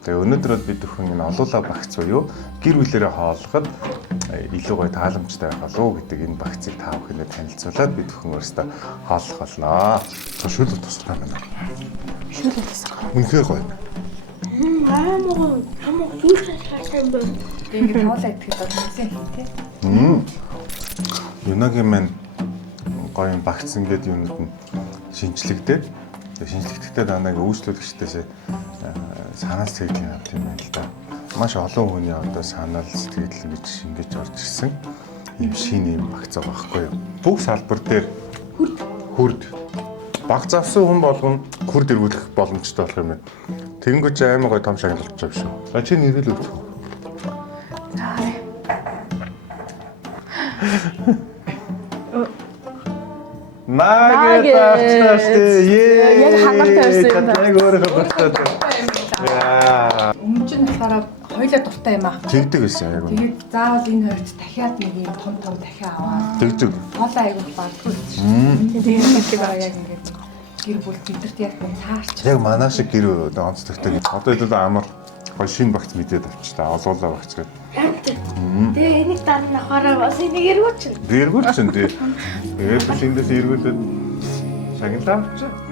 Тэгээ өнөөдөр бол бид өхөн энэ олуулаа багц буюу гэр бүлэрээ хооллоход илүү гоё тааламжтай байх болов уу гэдэг энэ багцыг та бүхэндээ танилцуулаад бид өхөн өөрсдөө хооллох болно. Шүлэг тусах юм байна. Шүлэг тусах. Үнэхээр гоё. Хамаг юутай шаасан бэ? Ингээд хоолой идэхэд бол нэлээд тий. Юнагийн маань гоё багц ингээд юунууд нь шинжлэгдээд шинжлэхдээ дандаа ингээ үйлчлүүлэгчдээс санаал сэтгэл авт юм байна л да. Маш олон хүний одоо санаал сэтгэл гэж ингэж орж ирсэн юм шинэ юм багц байгаа байхгүй юу. Бүх салбар дээр хүрд багц авсан хүн болгон хүрд эргүүлэх боломжтой болох юм байна. Тэнгэж аймаг гоё том шагнал болчих юм шүү. А чи нэрэл өгөх үү? Яг хамаартай байсан юм байна. Яг өөрөө багтаад. Яа. Өмнө нь болохоор хоёлаа дуртай юм аа. Тэгдэг байсан яг. Тэгээд заавал энэ хоёрт дахиад нэг юм том дахиад аваа. Тэгдэг. Хоолой аягүй бардгүй шүү. Тэгээд яг ингээд гэр бүл бидэрт яг таарч. Яг манай шиг гэр онцлогтой. Одоо илүү амар гоё шинэ багц мэдээд авчихлаа. Олуулаа багц гэдэг. Тэгээ энийг дарна хараа бас энийг эргүүч. Эргүүл чинь тий. Тэгээд эндээс эргүүлээд шагналаа авчих.